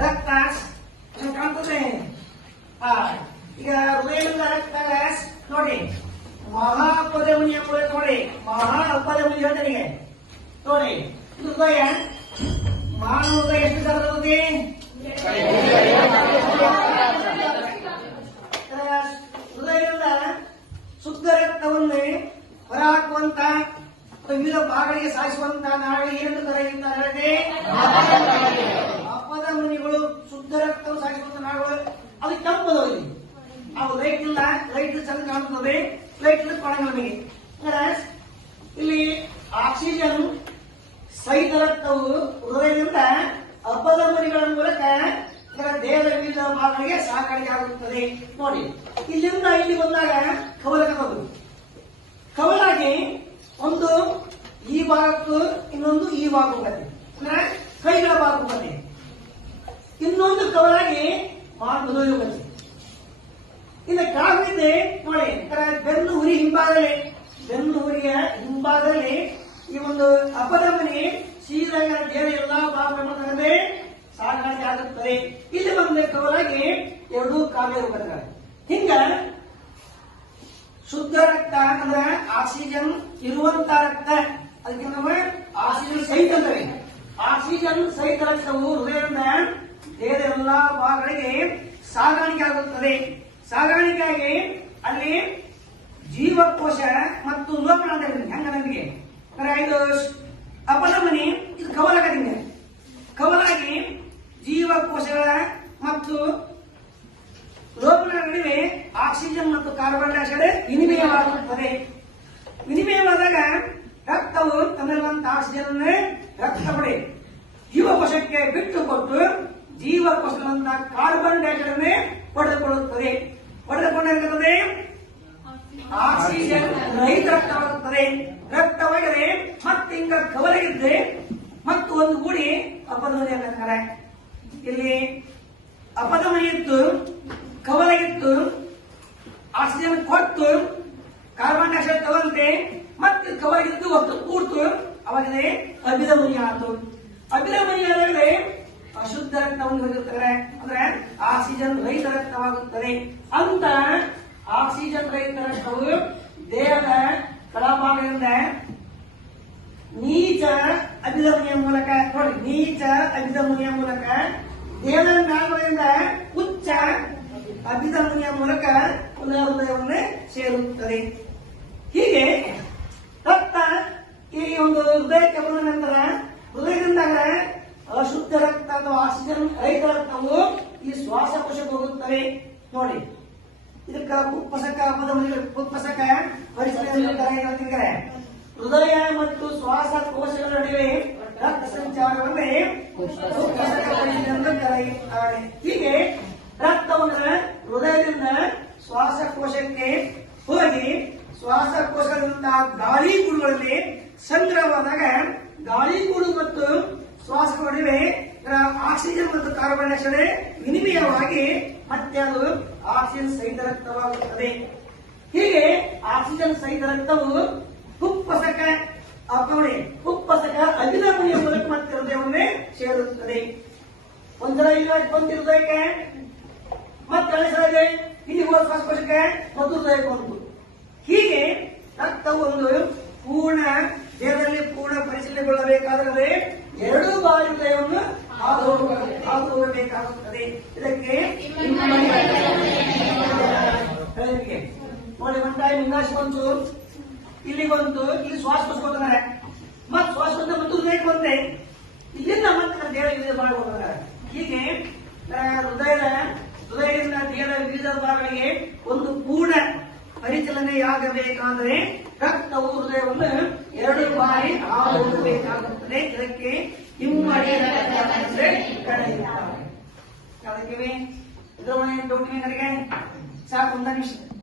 ರಕ್ತ ನಿಮ್ಗೆ ಕಾಣ್ತದೆ ಆ, ಈಗ ಹೃದಯದಿಂದ ರಕ್ತ ನೋಡಿ. ಮಹಾಪದಮುನಿ ಎಂಬುದು ನೋಡಿ. ಮಹಾ ಅಪದಮುನಿ ಹೇಳ್ತೇನೆ ನೋಡಿ ಹೃದಯ ಮಾನವ ಹೃದಯ ಎಷ್ಟು ತರಗತಿ ಹೃದಯದಿಂದ ಶುದ್ಧ ರಕ್ತವನ್ನು ಹೊರಹಾಕುವಂತ ವಿವಿಧ ಭಾಗಗಳಿಗೆ ಸಾಗಿಸುವಂತ ನಾಳೆ ಏನು ಕರೆಯುತ್ತಾರೆ ಅಪದ ಮುನಿಗಳು ಶುದ್ಧ ರಕ್ತವನ್ನು ಸಾಗಿಸುವಂತ ನಾಡುಗಳು ಅದು ಕೆಂಪದವರಿಗೆ ಅವು ಲೈಟ್ ಇಲ್ಲ ಲೈಟ್ ಚಂದ ಕಾಣುತ್ತದೆ ಲೈಟ್ ಇಲ್ಲ ಕಾಣಂಗಿಲ್ಲ ನಮಗೆ ಇಲ್ಲಿ ಆಕ್ಸಿಜನ್ ಸಹಿತ ರಕ್ತವು ಹೃದಯದಿಂದ ಅಪದ ಮರಿಗಳ ಮೂಲಕ ಇದರ ದೇಹದ ವಿವಿಧ ಭಾಗಗಳಿಗೆ ಸಾಕಾಣಿಕೆ ಆಗುತ್ತದೆ. ನೋಡಿ, ಇಲ್ಲಿಂದ ಇಲ್ಲಿ ಬಂದಾಗ ಕವಲಕ ಬಂದು ಕವಲಾಗಿ ಒಂದು ಈ ಭಾಗಕ್ಕೂ ಇನ್ನೊಂದು ಈ ಭಾಗ ಹೋಗತ್ತೆ ಅಂದ್ರೆ ಕೈಗಳ ಭಾಗ ಹೋಗತ್ತೆ ಇನ್ನೊಂದು ಕವಲಾಗಿ ಹೋಗತ್ತೆ ಇನ್ನು ಕಾವಿದೆ ನೋಡಿ ಬೆನ್ನು ಹುರಿ ಹಿಂಭಾಗದಲ್ಲಿ ಬೆನ್ನು ಹುರಿಯ ಹಿಂಭಾಗದಲ್ಲಿ ಈ ಒಂದು ಅಪಧಮನಿ ಸೀದಾಗ ದೇಹ ಎಲ್ಲಾ ಭಾಗಗಳೇ ಸಾಗಾಣಿಕೆ ಆಗುತ್ತದೆ. ಇಲ್ಲಿ ಬಂದ ಕವಲಾಗಿ ಎರಡೂ ಕಾವ್ಯ ರೂಪದಲ್ಲಿ ಹಿಂಗ ಶುದ್ಧ ರಕ್ತ ಅಂದ್ರೆ ಆಕ್ಸಿಜನ್ ಇರುವಂತ ರಕ್ತ. ಅದಕ್ಕೆ ನಾವು ಆಕ್ಸಿಜನ್ ಸಹಿತ ಅಂದ್ರೆ ಆಕ್ಸಿಜನ್ ಸಹಿತ ರಕ್ತವು ಹೃದಯದಿಂದ ದೇಹದ ಎಲ್ಲಾ ಭಾಗಗಳಿಗೆ ಸಾಗಾಣಿಕೆ ಆಗುತ್ತದೆ ಸಾಗಾಣಿಕೆಯಾಗಿ ಅಲ್ಲಿ ಜೀವಕೋಶ ಮತ್ತು ಲೋಪಣ ಅಂತ ಹೆಂಗ ನಮಗೆ? ಇದು ಅಪಧಮನಿ ಇದು ಕವಲಾಗದಿಂದ. ಕವಲಾಗಿ ಜೀವಕೋಶಗಳ ಮತ್ತು ಲೋಪಣಗಳ ನಡುವೆ ಆಕ್ಸಿಜನ್ ಮತ್ತು ಕಾರ್ಬನ್ ಡೈಆಕ್ಸೈಡ್ ವಿನಿಮಯವಾಗುತ್ತದೆ. ವಿನಿಮಯವಾದಾಗ ರಕ್ತವು ತನ್ನಲ್ಲಿರುವಂತ ಆಕ್ಸಿಜನ್ ರಕ್ತ ಪಡೆ ಜೀವಕೋಶಕ್ಕೆ ಬಿಟ್ಟು ಕೊಟ್ಟು ಜೀವಕೋಶಗಳಂತ ಕಾರ್ಬನ್ ಡೈಆಕ್ಸೈಡ್ ಪಡೆದುಕೊಳ್ಳುತ್ತದೆ. ಪಡೆದುಕೊಂಡಿರುತ್ತದೆ ಆಕ್ಸಿಜನ್ ರಹಿತ ರಕ್ತವಾಗುತ್ತದೆ ರಕ್ತವಾಗದೆ ಮತ್ತೆ ಹಿಂಗ ಕವಲಗಿದ್ರೆ ಮತ್ತು ಒಂದು ಗೂಡಿ ಅಪಧಮನಿ ಅಂತಾರೆ ಇಲ್ಲಿ ಅಪಧಮನಿ ಇತ್ತು ಕವಲಗಿತ್ತು ಆಕ್ಸಿಜನ್ ಕೊಟ್ಟು ಕಾರ್ಬನ್ ಡೈಆಕ್ಸೈಡ್ ತಗೊಂಡೆ ಮತ್ತೆ ಕವಲಗಿದ್ದು ಒಂದು ಕೂಡ್ತು, ಅವಾಗಿದೆ ಅಭಿಧಮನಿ ಆಯ್ತು. ಅಭಿಧಮನಿ ಆದಾಗಲೇ ಅಶುದ್ಧ ರಕ್ತವನ್ನು ಹೊಂದಿರ್ತಾರೆ ಅಂದ್ರೆ ಆಕ್ಸಿಜನ್ ರಹಿತ ರಕ್ತವಾಗುತ್ತದೆ. ಅಂತ ಆಕ್ಸಿಜನ್ ರಹಿತ ರಕ್ತವು ದೇಹದ ತಳಭಾಗದಿಂದ ನೀಚ ಅಭಿಧಮನಿಯ ಮೂಲಕ, ನೋಡಿ, ನೀಚ ಅಭಿಧಮನಿಯ ಮೂಲಕ, ದೇಹದ ಮ್ಯಾಲದಿಂದ ಉಚ್ಚ ಅಭಿಧಮನಿಯ ಮೂಲಕ ಪುನಃ ಹೃದಯವನ್ನು ಸೇರುತ್ತದೆ ಹೀಗೆ ರಕ್ತ ಈ ಒಂದು ಹೃದಯಕ್ಕೆ ಬಂದ ನಂತರ ಹೃದಯದಿಂದ ಅಶುದ್ಧ ರಕ್ತ ಅಥವಾ ಆಕ್ಸಿಜನ್ ರಹಿತ ರಕ್ತವು ಈ ಶ್ವಾಸಕೋಶಕ್ಕೆ ಹೋಗುತ್ತವೆ ನೋಡಿ. ಇದಕ್ಕ ಪದಮುನಿಗಳು ಪುಪ್ಪಸಕ ಪರಿಸರ ಹೃದಯ ಮತ್ತು ಶ್ವಾಸಕೋಶಗಳ ನಡುವೆ ರಕ್ತ ಸಂಚಾರವನ್ನೇ ಕರೆಯುತ್ತಾರೆ. ಹೀಗೆ ರಕ್ತವನ್ನು ಹೃದಯದಿಂದ ಶ್ವಾಸಕೋಶಕ್ಕೆ ಹೋಗಿ ಶ್ವಾಸಕೋಶದಿಂದ ಗಾಳಿ ಗುಡುಗಳಲ್ಲಿ ಸಂಗ್ರಹವಾದಾಗ ಗಾಳಿ ಗುಡು ಮತ್ತು ಶ್ವಾಸಗಳ ನಡುವೆ ಆಕ್ಸಿಜನ್ ಮತ್ತು ಕಾರ್ಬನ್ ಡೈಆಕ್ಸೈಡ್ ವಿನಿಮಯವಾಗಿ ಮತ್ತೆ ಅದು ಆಕ್ಸಿಜನ್ ಸಹಿತ ರಕ್ತವಾಗುತ್ತದೆ. ಹೀಗೆ ಆಕ್ಸಿಜನ್ ಸಹಿತ ರಕ್ತವು ಕುಪ್ಪಸಕ ನೋಡಿ ಕುಪ್ಪಸಕ ಮುನಿಯ ಮೂಲಕ ಮತ್ತೆ ಹೃದಯವನ್ನೇ ಸೇರುತ್ತದೆ. ಒಂದರ ಇಲ್ಲ ಬಂದಿರೋದಕ್ಕೆ ಮತ್ತೆ ಅಳಿಸದೆ ಇಲ್ಲಿ ಹೋದ ಶ್ವಾಸಕೋಶಕ್ಕೆ ಮತ್ತು ಹೃದಯಕ್ಕೆ ಹೀಗೆ ರಕ್ತವು ಒಂದು ಪೂರ್ಣ ದೇಹದಲ್ಲಿ ಪೂರ್ಣ ಪರಿಶೀಲನೆಗೊಳ್ಳಬೇಕಾದರೆ ಎರಡು ಬಾರಿ ಹೃದಯವನ್ನು ಹಾದು ಹೋಗ- ಹಾದು ಹೋಗಬೇಕಾಗುತ್ತದೆ ಇದಕ್ಕೆ. ನೋಡಿ, ಒಂದು ಟೈಮ್ ಇಲ್ಲಿ ಬಂತು. ಇಲ್ಲಿ ಶ್ವಾಸ ಕೊಡ್ತಾರೆ ಮತ್ತೆ ಶ್ವಾಸ ಬಂದ ಮತ್ತು ಹೃದಯಕ್ಕೆ ಬಂದೆ ಇಲ್ಲಿಂದ ಮತ್ತೆ ದೇಹ ವಿವಿಧ ಭಾಗಗಳು ಹೀಗೆ ಹೃದಯದ, ಹೃದಯದಿಂದ ದೇಹದ ವಿವಿಧ ಭಾಗಗಳಿಗೆ ಒಂದು ಪೂರ್ಣ ಪರಿಚಲನೆಯಾಗಬೇಕಾದರೆ ರಕ್ತವು ಹೃದಯವನ್ನು ಎರಡು ಬಾರಿ ಹಾದು ಹೋಗಬೇಕಾಗುತ್ತದೆ ಇದಕ್ಕೆ ಅದಕ್ಕೆ ಇದ್ರ ಡೌಟ್ ನನಗೆ ಸಾಕು, ಒಂದ ನಿಮಿಷ.